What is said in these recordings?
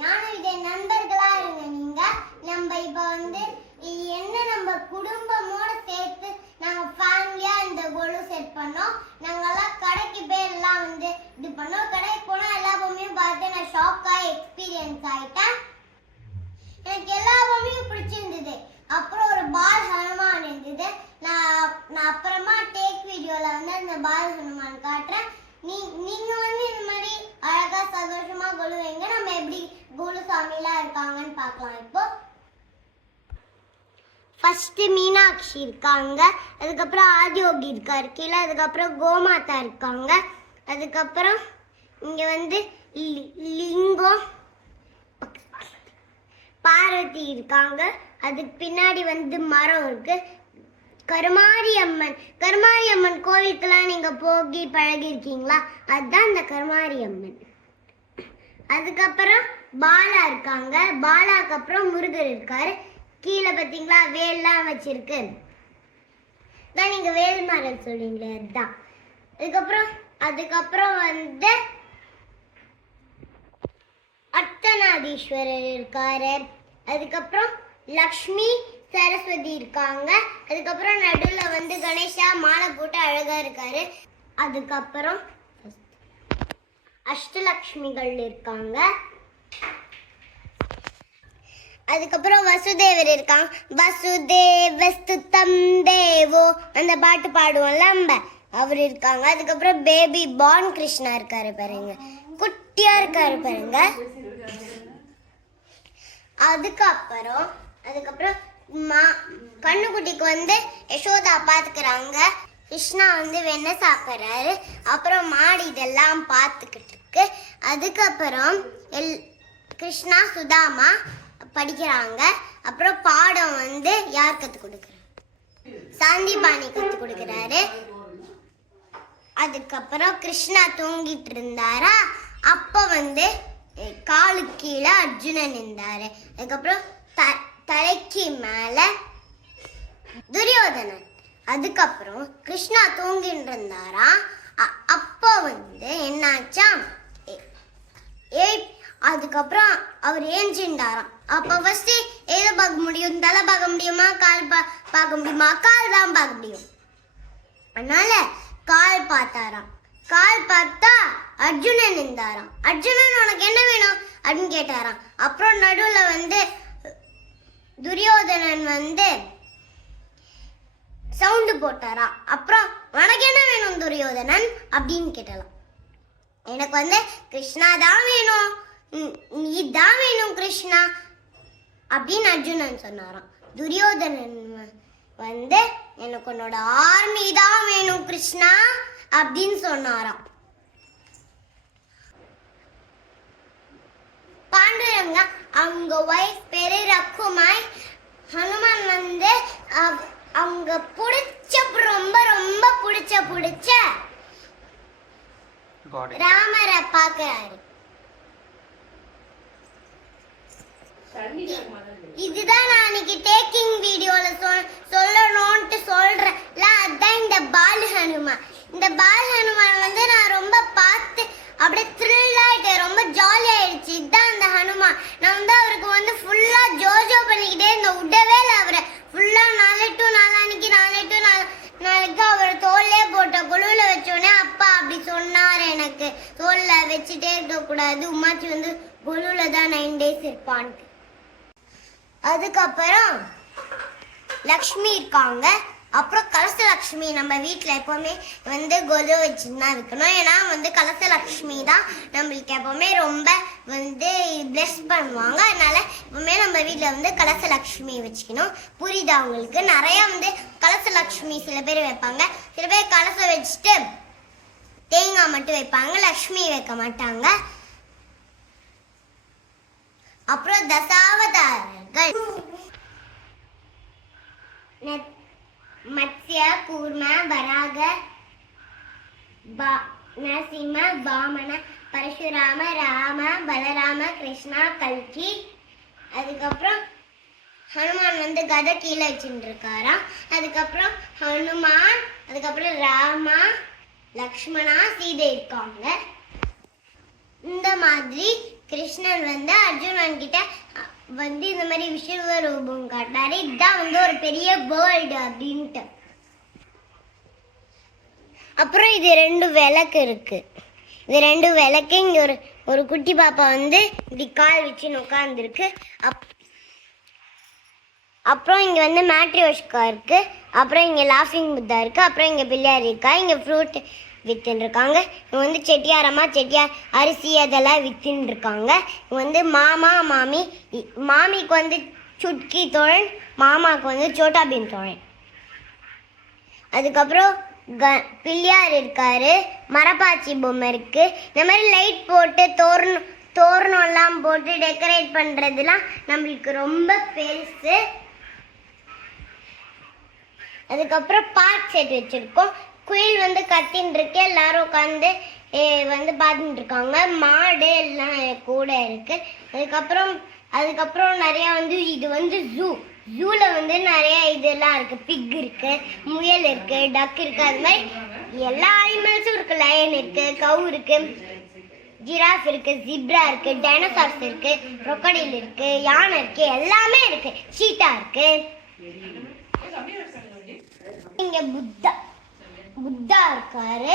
ஞான விஜய் நண்பர்களா இருங்க நீங்க. நம்ம இப்ப என்ன நம்ம குடும்பமோட சேர்த்து நாங்க ஃபேமிலியா இந்த கோலு செட் பண்ணோம். நாங்கெல்லாம் கடைக்கு போய் எல்லாம் இது பண்ணோம். கடைக்கு போனா எல்லா பொம்மையும் பார்த்து நான் ஷாக்கா எக்ஸ்பீரியன்ஸ் ஆயிட்டேன். எனக்கு எல்லா பொம்மையும் பிடிச்சிருந்தது. அப்புறம் ஒரு பால் ஹனுமான் இருந்தது. நான் அப்புறமா டேக் வீடியோல அந்த பால் ஹனுமான் காட்டுறேன். நீங்க இந்த மாதிரி அழகா சந்தோஷமா கோலு வைங்க. நம்ம எப்படி கோலு சாமிலாம் இருக்காங்கன்னு பார்க்கலாம். இப்போ ஃபர்ஸ்ட் மீனாட்சி இருக்காங்க, அதுக்கப்புறம் ஆதியோகி இருக்காரு கீழே, அதுக்கப்புறம் கோமாதா இருக்காங்க, அதுக்கப்புறம் இங்க லிங்கம் பார்வதி இருக்காங்க, அதுக்கு பின்னாடி மரம் இருக்கு. கருமாரி அம்மன் கோவிலுக்கெல்லாம் நீங்க போகி பழகி இருக்கீங்களா? அதுதான் இந்த கருமாரி அம்மன். அதுக்கப்புறம் பாலா இருக்காங்க, பாலாக்கு அப்புறம் முருகர் இருக்காரு. கீழே பார்த்தீங்களா வேல்லாம் வச்சிருக்கு. தான் நீங்க வேல்மரம் சொல்றீங்களே அதுதான். அதுக்கப்புறம் அர்த்தநாதீஸ்வரர் இருக்காரு. அதுக்கப்புறம் லக்ஷ்மி சரஸ்வதி இருக்காங்க. அதுக்கப்புறம் நடுவில் கணேஷா மாலை போட்டு அழகா இருக்காரு. அதுக்கப்புறம் அஷ்டலக்ஷ்மிகள் இருக்காங்க. அதுக்கப்புறம் வசுதேவர் இருக்காங்க. வசுதேவஸ்துதம் தேவோ அந்த பாட்டு பாடுவோம்ல நம்ம, அவர் இருக்காங்க. அதுக்கப்புறம் பேபி பார்ன் கிருஷ்ணா இருக்காரு பாருங்க, குட்டியா இருக்காரு பாருங்க. அதுக்கப்புறம் கண்ணுக்குட்டிக்கு யசோதா பாத்துக்கிறாங்க. கிருஷ்ணா வெண்ணெய் சாப்பிட்றாரு. அப்புறம் மாடு இதெல்லாம் பார்த்துக்கிட்டு இருக்கு. அதுக்கப்புறம் கிருஷ்ணா சுதாமா படிக்கிறாங்க. அப்புறம் பாடம் யார் கத்து கொடுக்குறாரு? சாந்திபாணி கத்து கொடுக்குறாரு. அதுக்கப்புறம் கிருஷ்ணா தூங்கிட்டு இருந்தாரா, அப்ப காலுக்கு கீழே அர்ஜுனன் இருந்தாரு. அதுக்கப்புறம் தலைக்கு மேல துரியோதனன். அதுக்கப்புறம் கிருஷ்ணா தூங்கிட்டு இருந்தாரா, அப்போ என்னாச்சா, அதுக்கப்புறம் அவர் ஏஞ்சின்றாராம். அப்ப ஃபர்ஸ்ட் எதை பார்க்க முடியும்? தலை பார்க்க முடியுமா? கால் பார்க்க முடியுமா? கால் தான் பார்க்க முடியும். அதனால கால் பார்த்தாராம். கால் பார்த்தா அர்ஜுனன் இருந்தாராம். அர்ஜுனன் உனக்கு என்ன வேணும் அப்படின்னு கேட்டாராம். அப்புறம் நடுவுல துரியோதனன் சவுண்டு போட்டாராம். அப்புறம் உனக்கு என்ன வேணும் துரியோதனன் அப்படின்னு கேட்டலாம். எனக்கு கிருஷ்ணா தான் வேணும், நீ தான் வேணும் கிருஷ்ணா அப்படின்னு அர்ஜுனன் சொன்னாராம். துரியோதனன் எனக்கு உன்னோட ஆர்மி தான் வேணும் கிருஷ்ணா அப்படின்னு சொன்னாராம். பாண்டுரங்க அவங்க வைஃப் பேரு ரக்குமாய். ஹனுமான் அவங்க ரொம்ப ரொம்ப பிடிச்ச ராமரை பார்க்கிறாரு. இதுதான் நான் அன்னைக்கு டேக்கிங் வீடியோல சொல்லணும்னு சொல்றேன். அதான் இந்த பால் ஹனுமான். இந்த பால் ஹனுமான் நான் ரொம்ப பார்த்து அப்படியே த்ரில் ஆயிட்டேன், ரொம்ப ஜாலி ஆயிடுச்சு. இதுதான் அந்த ஹனுமான். நான் அவருக்கு ஃபுல்லா ஜோஜோ பண்ணிக்கிட்டே இந்த விடவே இல்லை. அவரை ஃபுல்லா நாளைக்கு அவர் தோல்லே போட்ட குழுல வச்சோடனே அப்பா அப்படி சொன்னார், எனக்கு தோல்ல வச்சுட்டே இருக்க கூடாது, உமாச்சி குழுல தான் 9 days இருப்பான்ட்டு. அதுக்கப்புறம் லக்ஷ்மி இருக்காங்க. அப்புறம் கலசலக்ஷ்மி நம்ம வீட்டில் எப்போவுமே கொலு வச்சுதான் இருக்கணும். ஏன்னா கலசலக்ஷ்மி தான் நம்மளுக்கு எப்போவுமே ரொம்ப பிளஸ் பண்ணுவாங்க. அதனால எப்பவுமே நம்ம வீட்டில் கலசலக்ஷ்மி வச்சுக்கணும். புரியுதா அவங்களுக்கு? நிறைய கலசலக்ஷ்மி சில பேர் வைப்பாங்க. சில பேர் கலசம் வச்சுட்டு தேங்காய் மட்டும் வைப்பாங்க, லக்ஷ்மி வைக்க மாட்டாங்க. அப்புறம் தசாவதாரர்கள் மத்ஸ்ய கூர்ம வராக நரசிம்ம வாமன பரசுராம ராம பலராம கிருஷ்ணா கல்கி. அதுக்கப்புறம் ஹனுமான் கதை கீழே வச்சுட்டு இருக்காராம். அதுக்கப்புறம் ஹனுமான், அதுக்கப்புறம் ராமா, லக்ஷ்மணா, சீதை இருக்காங்க. இந்த மாதிரி கிருஷ்ணன் வந்து அர்ஜுனன் கிட்ட வந்து இந்த மாதிரி விஸ்வரூபம் காட்டினாரு. இதுதான் வந்து ஒரு பெரிய வேர்ல்டு அப்படின்ட்டு. அப்புறம் இது 2 விளக்கு இருக்கு. இது 2 விளக்கு. இங்க ஒரு குட்டி பாப்பா வந்து இப்படி கால் வச்சு உட்காந்துருக்கு. அப்புறம் இங்க வந்து மேட்ரியோஷ்கா இருக்கு. அப்புறம் இங்க லாஃபிங் புத்தா இருக்கு. அப்புறம் இங்க பிள்ளையார் இருக்கா. இங்க ஃப்ரூட் வித்துன்னு இருக்காங்க. இவங்க வந்து செட்டியாரம்மா செட்டியார் அரிசி அதெல்லாம் வித்துன்னு இருக்காங்க. இவங்க வந்து மாமா மாமி. மாமிக்கு வந்து சுட்கி தோழன், மாமாவுக்கு வந்து சோட்டா பீம் தோழன். அதுக்கப்புறம் பிள்ளையார் இருக்காரு. மரப்பாச்சி பொம்மை இருக்கு. இந்த மாதிரி லைட் போட்டு தோரணம்லாம் போட்டு டெக்கரேட் பண்றதுலாம் நம்மளுக்கு ரொம்ப பெருசு. அதுக்கப்புறம் பார்க் செட் வச்சிருக்கோம். குயில் வந்து கத்தின்னு இருக்கு. எல்லாரும் உட்காந்து வந்து பார்த்துட்டு இருக்காங்க. மாடு எல்லாம் கூட இருக்கு. அதுக்கப்புறம் நிறைய வந்து இது வந்து ஜூல வந்து நிறைய இதெல்லாம் இருக்கு. பிக் இருக்கு, முயல் இருக்கு, டக் இருக்கு. அது மாதிரி எல்லா அனிமல்ஸும் இருக்கு. லயன் இருக்கு, கவு இருக்கு, ஜிராஃப் இருக்கு, ஜிப்ரா இருக்கு, டைனோசார்ஸ் இருக்கு, crocodile இருக்கு, யானை இருக்கு, எல்லாமே இருக்கு. சீட்டா இருக்கு. இங்க புத்தா இருக்காரு.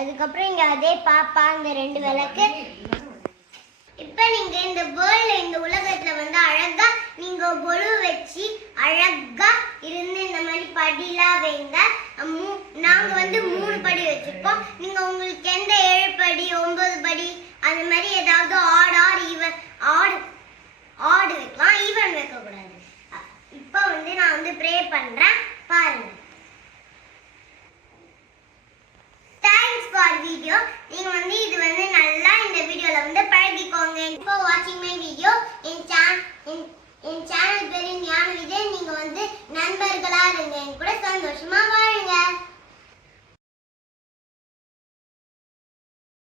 அதுக்கப்புறம் இங்க அதே பாப்பா, இந்த 2 விளக்கு. இப்ப நீங்க இந்த வேர்ல்ட்ல, இந்த உலகத்துல வந்து அழகா நீங்க கொலு வச்சு அழகா இருந்து இந்த மாதிரி படிலாம் வைங்க. நாங்க வந்து 3 படி வச்சிருக்கோம். நீங்க உங்களுக்கு எந்த 7 படி 9 படி அந்த மாதிரி ஏதாவது ஆடு வைக்கலாம். ஈவன் வைக்க கூடாது. இப்ப வந்து நான் வந்து ப்ரே பண்றேன், பாருங்க. Thanks for video. நீங்க வந்து இது வந்து நல்லா இந்த வீடியோல வந்து பழகிக்கோங்க. இப்போ வாட்சிங் மை வீடியோ. என் சேனல் பேரு ஞான விஜய். நீங்க வந்து நண்பர்களா இருங்க, என் கூட சந்தோஷமா